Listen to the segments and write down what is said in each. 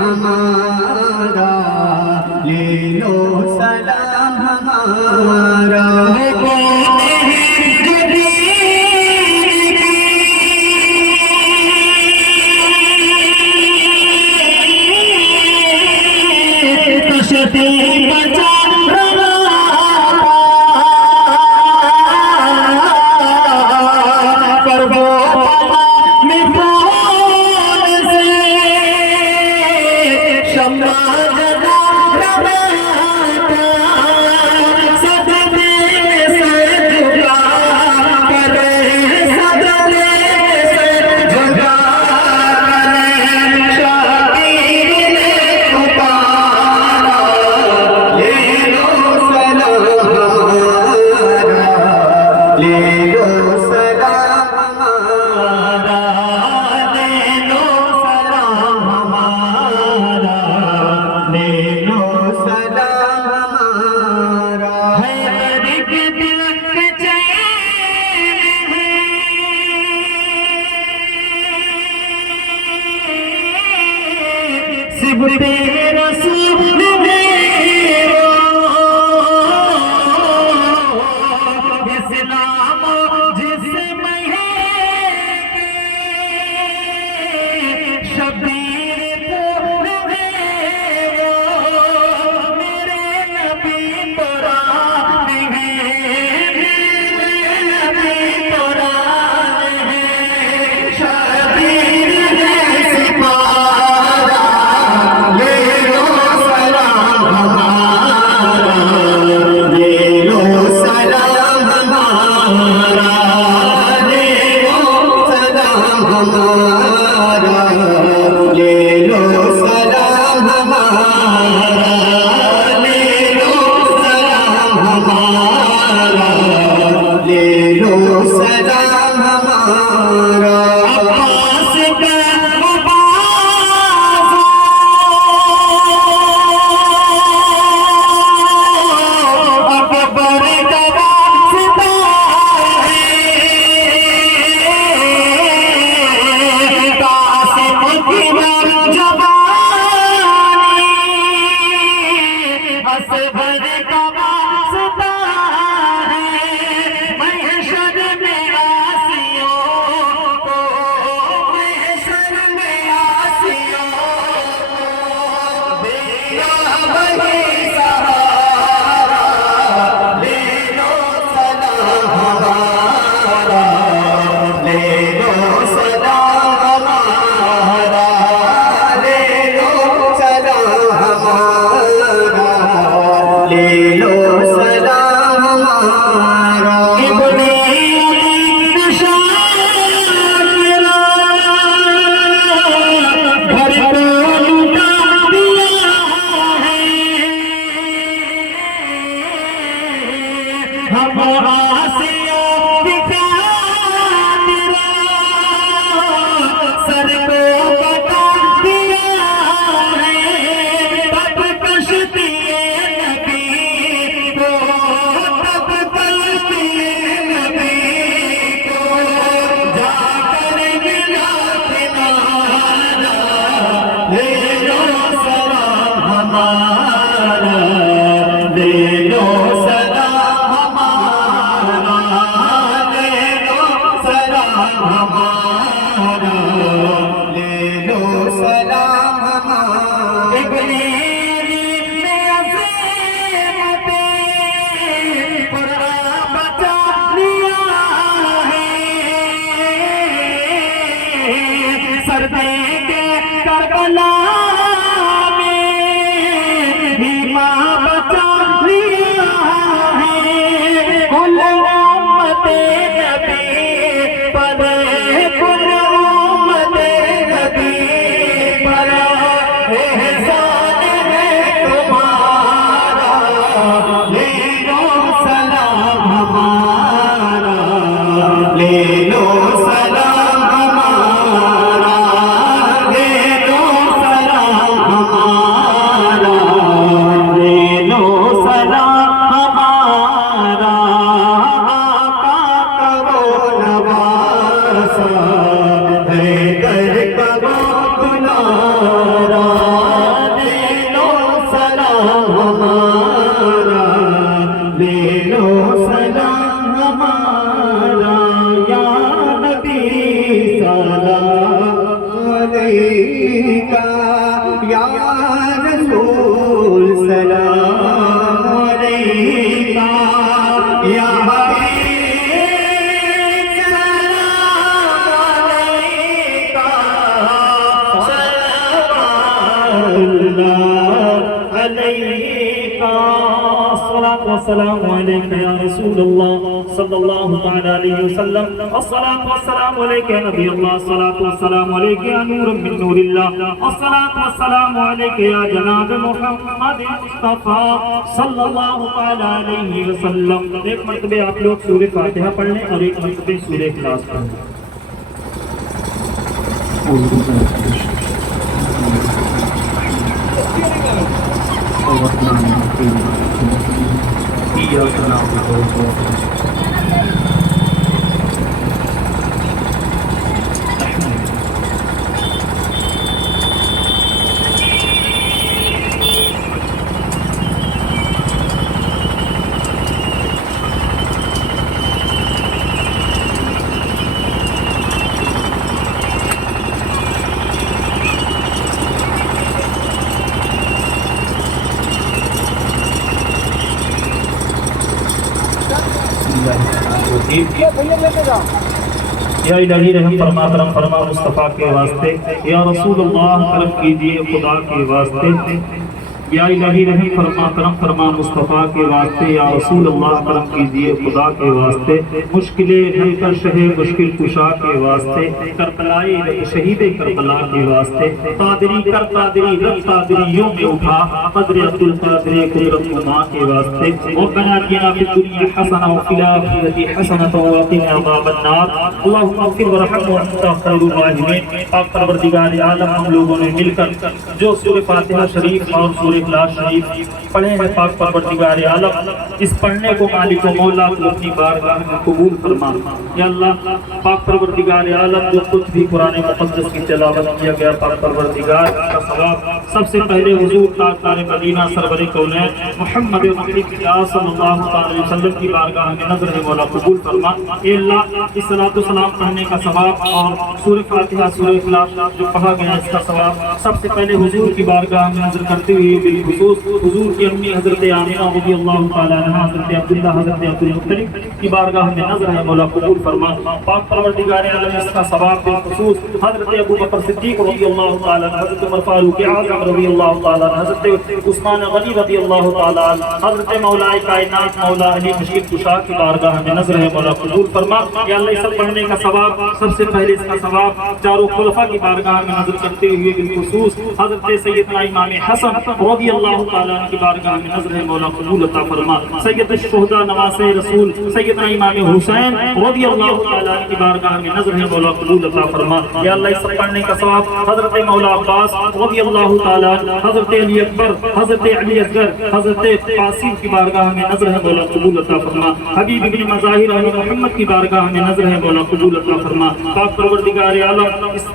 ہمارا لے لو سلام ہمارا علیکہ یا رسول سلام علیکہ یا حبیب سلام علیکہ صلوات اللہ علیکہ الصلاة والسلام علیکہ یا رسول اللہ صلی اللہ تعالی علیہ وسلم الصلاة والسلام علیکہ یا نبی اللہ الصلاة والسلام علیکہ یا نور من نور اللہ الصلاة والسلام علیکہ یا جناب محمد مصطفیٰ صلی اللہ تعالی علیہ وسلم. ایک مرتبہ آپ لوگ سورہ فاتحہ پڑھ لیں اور ایک مرتبہ سورہ اخلاص پڑھ لیں. یا الہی رحم فرما کرم فرما مصطفیٰ کے واسطے، یا رسول اللہ کرم کیجئے خدا کے واسطے. یا الہی رحم فرما کرم فرما مصطفیٰ کے واسطے، یا رسول اللہ کرم کیجئے خدا کے واسطے. مشکلیں حل کر شہ مشکل کشا کے واسطے، کربلائی شہید کربلا کے واسطے. قادری کر قادری رب قادریوں میں اٹھا، قدر عبدالقادر قدرت ماں کے واسطے. ربنا آتنا فی الدنیا حسنہ وفی الآخرۃ حسنہ وقنا عذاب النار. اللہم اغفر ورحم وانت خیر الراحمین. پاک پروردگار عالم ہم لوگوں نے مل کر جو سورہ فاتحہ شریف اور سورہ اخلاص شریف پڑھے ہیں، پاک پروردگار عالم اس پڑھنے کو مالک و مولا کو اپنی بارگاہ میں قبول فرما. یا اللہ پاک پروردگار عالم جو کچھ بھی قرآن مقدس کی تلاوت کیا گیا، پاک پروردگار کا ثواب سب سے پہلے حضور تاجدار مدینہ سرور کونین محمد مصطفیٰ صلی اللہ علیہ وسلم کی بارگاہ میں نظر مولا قبول فرما. اے اللہ اس صلاۃ و سلام پڑھنے کا ثواب اور سورہ فاتحہ سورہ اخلاص جو پڑھا گیا اس کا ثواب سب سے پہلے حضور کی بارگاہ میں نظر کرتے ہوئے بالخصوص حضور کی امی حضرت آمنہ رضی اللہ تعالی عنہ، حضرت عبداللہ حضرت عبدالمطلب کی بارگاہ میں نظر ہے مولا قبول فرما. پاک پروردگار عالم اس کا ثواب بالخصوص حضرت ابو بکر صدیق رضی اللہ تعالی عنہ، حضرت عمر فاروق اعظم رضی اللہ تعالی عنہ، حضرت عثمان غنی رضی اللہ تعالی عنہ، حضرت مولا کائنات مولا علی مشکل کشا کی بارگاہ میں نظر ہے مولا قبول فرما. یا اللہ اس سب پڑھنے کا ثواب سب سے پہلے اس کا ثواب چاروں خلفاء کی بارگاہ میں نظر کرتے ہوئے بالخصوص حضرت سیدنا امام حسن رضی اللہ تعالیٰ عنہ کی بارگاہ میں نظر ہے مولا قبول عطا فرما. سید الشہداء نواسہ رسول سیدنا امام حسین رضی اللہ تعالیٰ عنہ کی بارگاہ میں نظر ہے مولا قبول عطا فرما. یا اللہ اس سب پڑھنے کا ثواب حضرت مولا عباس رضی اللہ تعالیٰ عنہ، حضرت علی اکبر، حضرت علی اصغر، حضرت قاسم کی بارگاہ میں نظر ہے مولا قبول عطا فرما. حبیب ابن مظاہر علی محمد کی بارگاہ میں نظر ہے مولا قبول عطا فرما. پاک پروردگار عالم اس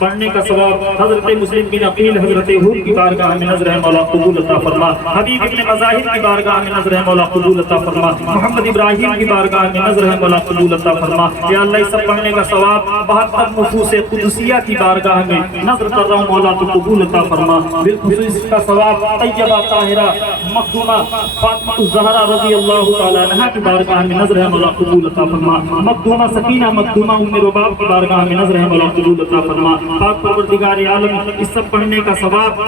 پڑھنے کا ثواب حضرت مسلم بن عقیل حضرت حور کی بارگاہ میں نظر ہے مولا قبول عطا فرما. حبیب ابن مظاہر کی بارگاہ میں نظر ہے مولا قبول عطا فرما. محمد ابراہیم کی بارگاہ میں نظر ہے مولا قبول عطا فرما. یا اللہ اس سب پڑھنے کا ثواب 72 نفوس قدسیہ کی بارگاہ میں نظر کر رہا ہوں مولا تو قبول عطا فرما. بالخصوص اس کا ثواب طیبہ طاہرہ مخدومہ فاطمہ الزہرا رضی اللہ تعالی عنہا کی بارگاہ میں نظر ہے مولا قبول عطا فرما. مخدومہ سکینہ مخدومہ ام رباب کی بارگاہ میں نظر ہے مولا قبول عطا فرما. پاک پروردگار عالم اس سب پڑھنے کا ثواب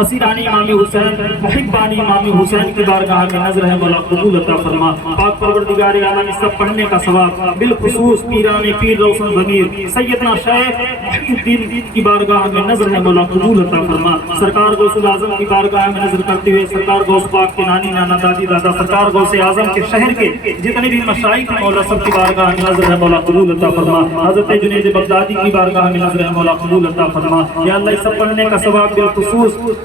اسیرانی امام حسین محبانی امام حسین کی بارگاہ میں نظر ہے مولا قبول عطا فرما. پاک پروردگار عالم اس سب پڑھنے کا ثواب بالخصوص پیران پیر روشن ضمیر سیدنا شیخ محی الدین کی بارگاہ میں نظر ہے مولا قبول عطا فرما. سرکار غوث الاعظم کی بارگاہ میں نظر کرتے ہوئے سرکار غوث پاک کے نانی نانا دادی دادا سرکار غوث اعظم کے شہر کے جتنے بھی مشائخ ہیں مولا سب کی بارگاہ میں نظر ہے مولا قبول عطا فرما. حضرت جنید بغدادی کی بارگاہ میں نظر ہے مولا قبول عطا فرما. یا اللہ اس سب پڑھنے کا ثواب بالخصوص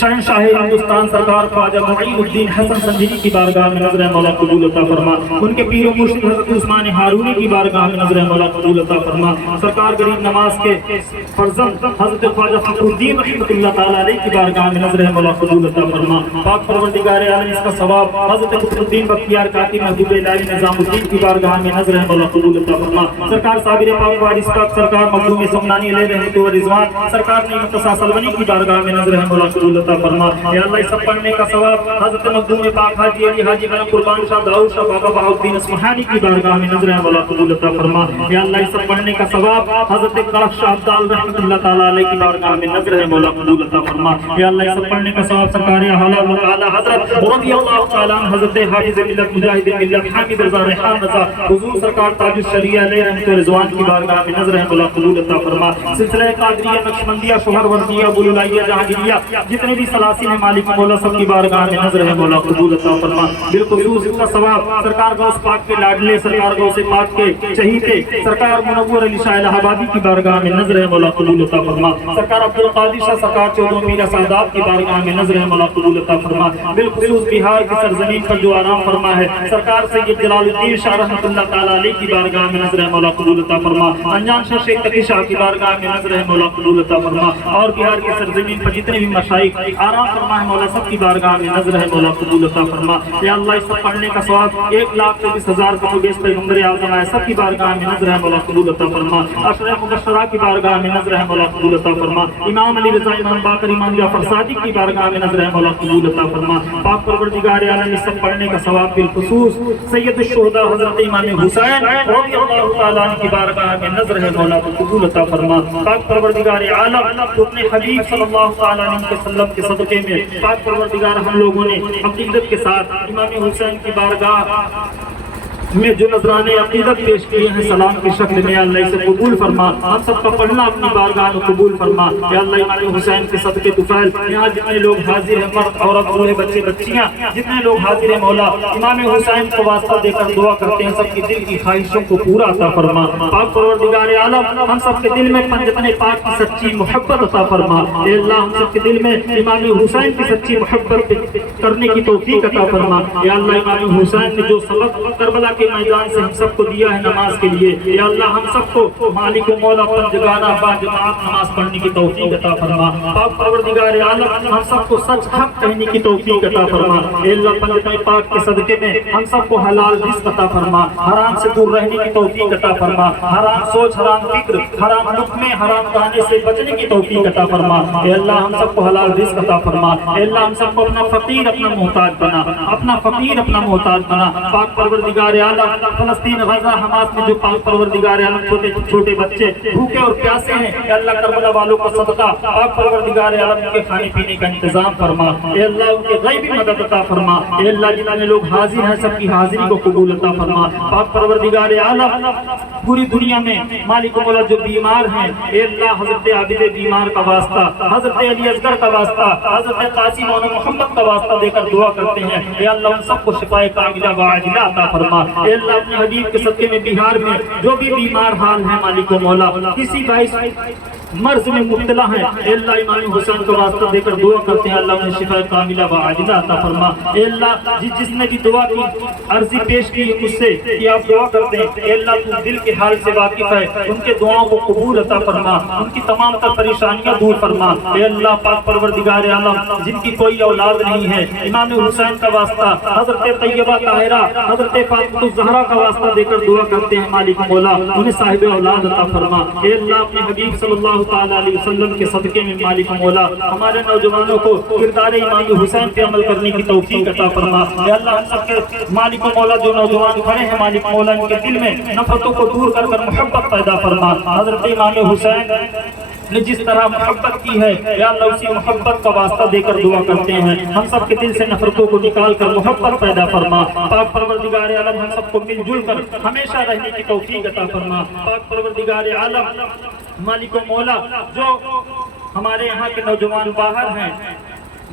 شہنشاہ ہندوستان سرکار خواجہ معین الدین حسن سنجری کی بارگاہ میں نظر مولا قبول عطا فرما، ان کے پیر و مرشد حضرت عثمان ہارونی کی بارگاہ میں نظر مولا قبول عطا فرما، سرکار غریب نواز کے فرزند حضرت خواجہ فخر الدین رحمۃ اللہ تعالیٰ علیہ کی بارگاہ میں نظر مولا قبول عطا فرما، پاک پروردگار عالم اس کا ثواب حضرت فخر الدین بختیار کاکی محبوب الہی نظام الدین کی بارگاہ میں نظر مولا قبول عطا فرما، سرکار صابر پاک وارث پاک سرکار مخدوم سمنانی علیہ رحمۃ و رضوان سرکار نعمت رسا سلمانی کی بارگاہ میں نظر مولا قبول عطا فرما، یا اللہ اس سب پڑھنے کا ثواب حضرت مخدوم پاک حاجی علی حاجی غلام قربان شاہ داؤد شاہ بابا بہاؤالدین اصفہانی کی بارگاہ میں نظر مولا قبول عطا فرما، یا اللہ اس سب پڑھنے کا ثواب حضرت کڑک شاہ عبدال رحمۃ اللہ تعالیٰ علیہ کی بارگاہ میں نظر مولا قبول عطا فرما، یا اللہ اس سب پڑھنے کا ثواب سرکار اعلیٰ حضرت رضی اللہ تعالیٰ عنہ حضرت حافظ ملت مجاہد ملت حامد رضا ریحان رضا حضور سرکار تاج الشریعہ علیہ رحمۃ رضوان کی بارگاہ میں نظر مولا قبول عطا فرما، سلسلہ قادریہ نقشبندیہ شوہر وردیہ بلولائیہ جہانگیریہ جتنے بھی سلاسل ہیں مالک مولا سب کی بارگاہ میں نظر ہے مولا قبول عطا فرما، بالخصوص اس کا ثواب سرکار غوث پاک کے لاڈلے سرکار غوث پاک کے چہیتے سرکار منور علی شاہ الہ آبادی کی بارگاہ میں نظر ہے مولا قبول عطا فرما، سرکار عبدالقادر شاہ سرکار چودھوں میرا سادات کی بارگاہ میں نظر ہے مولا قبول عطا فرما، بالخصوص بہار کی سرزمین پر جو آرام فرما ہے سرکار سید جلال الدین شاہ رحمۃ اللہ تعالیٰ علیہ کی بارگاہ میں نظر ہے مولا قبول عطا فرما، انجان شاہ شیخ تقی شاہ کی بارگاہ میں نظر ہے مولا قبول عطا فرما، اور بہار کی سرزمین پر جتنے بھی مشائخ آرام فرما ہے مولا سب کی بارگاہ میں نظر ہے مولا قبول عطا فرما، یا اللہ اس پر پڑھنے کا ثواب 1,24,000 کو بیس پیغمبر اعظم ہے سب کی بارگاہ میں نظر ہے مولا قبول عطا فرما، عشرہ مبشرہ کی بارگاہ میں نظر ہے مولا قبول عطا فرما، امام علی رضا امام باقر امام جعفر صادق کی بارگاہ میں نظر ہے مولا قبول عطا فرما، پاک پروردگار عالم اس پر پڑھنے کا ثواب بالخصوص سید الشہداء حضرت امام حسین رضی اللہ تعالیٰ عنہ کی بارگاہ میں نظر ہے مولا قبول عطا فرما، پاک پروردگار عالم اپنے حبیب صلی اللہ تعالیٰ علیہ وسلم کے صدقے میں پاک پروردگار ہم لوگوں نے عقیدت کے ساتھ امام حسین کی بارگاہ میں جو نذرانے عقیدت پیش کیے ہیں سلام کی شکل میں، اللہ اسے قبول فرما، ہم سب کا پڑھنا اپنی بارگاہ میں قبول فرما، یا اللہ امام حسین کے صدقے طفیل یہاں جتنے لوگ حاضر ہیں مرد عورت بوڑھے بچے بچیاں جتنے لوگ حاضر ہیں مولا امام حسین کو واسطہ دے کر دعا کرتے ہیں سب کی دل کی خواہشوں کو پورا عطا فرما، پاک پروردگار عالم ہم سب کے دل میں پنجتن پاک کی سچی محبت عطا فرما، اے اللہ ہم سب کے دل میں امام حسین کی سچی محبت کرنے کی توفیق عطا فرما، یا اللہ امام حسین نے جو سبق کربلا کے میدان سے ہم سب کو دیا ہے نماز کے لیے، یا اللہ ہم سب کو مالک و مولا پنجگانہ با جماعت نماز پڑھنے کی توفیق عطا فرما، پاک پروردگار عالم ہم سب کو سچ حق کہنے کی توفیق عطا فرما، اے اللہ پنجتن پاک کے صدقے میں ہم سب کو حلال رزق عطا فرما، حرام سے دور رہنے کی توفیق عطا فرما، حرام سوچ حرام فکر حرام لقمے حرام کھانے سے بچنے کی توفیق عطا فرما، اے اللہ ہم سب کو حلال رزق عطا فرما، اے اللہ ہم سب کو اپنا فقیر اپنا محتاج بنا، اپنا فقیر اپنا محتاج بنا، پاک پروردگار عالم فلسطین غزہ حماس میں جو پاک پروردگار عالم چھوٹے چھوٹے بچے بھوکے اور پیاسے ہیں، اے اللہ کربلا والوں کو صدقہ پاک پروردگار عالم کے کھانے پینے کا انتظام فرما، اے اللہ ان کے غیبی مدد عطا فرما، اے اللہ جتنے لوگ حاضر ہیں سب کی حاضری کو قبول عطا فرما، پاک پروردگار عالم پوری دنیا میں مالک و مولا جو بیمار ہیں، اے اللہ حضرت عابد بیمار کا واسطہ حضرت علی اصغر کا واسطہ حضرت قاسم اور محمد کا واسطہ دے کر دعا کرتے ہیں، اے اللہ ان سب کو شفائے کاملہ و عاجلہ عطا فرما، اے اللہ اپنے حبیب کے صدقے میں بہار میں جو بھی بیمار حال ہیں مالک و مولا کسی باعث مرض میں مبتلا ہیں، اے اللہ امام حسین کو واسطہ دے کر دعا کرتے ہیں، اللہ انہیں شفا کاملہ و عاجلہ عطا فرما، اے اللہ جس نے بھی دعا کی عرضی پیش کی اس سے کہ آپ دعا کرتے ہیں، اے اللہ تو دل کے حال سے واقف ہے، ان کے دعاؤں کو قبول عطا فرما، ان کی تمام تر پریشانیاں دور فرما، اے اللہ پاک پروردگار عالم جن کی کوئی اولاد نہیں ہے امام حسین کا واسطہ حضرت طیبہ طاہرہ حضرت فاطمہ الزہرا کا واسطہ دے کر دعا کرتے ہیں، مالک مولا انہیں صاحب اولاد عطا فرما، اے اللہ اپنے حبیب صلی اللہ تعالیٰ علیہ وسلم کے صدقے میں مالک مولا ہمارے نوجوانوں کو کردار امام حسین پہ عمل کرنے کی توفیق عطا فرما، اے اللہ ہم سب کے مالک مولا جو نوجوان کھڑے ہیں مالک مولا ان کے دل میں نفرتوں کو دور کر کر محبت پیدا فرما، حضرت امام حسین نے جس طرح محبت کی ہے یا اللہ اسی محبت کا واسطہ دے کر دعا کرتے ہیں، ہم سب کے دل سے نفرتوں کو نکال کر محبت پیدا فرما، پاک پروردگار عالم ہم سب کو مل جل کر ہمیشہ رہنے کی توفیق عطا فرما، پاک پروردگار عالم مالک و مولا جو ہمارے یہاں کے نوجوان باہر ہیں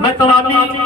میں تمانی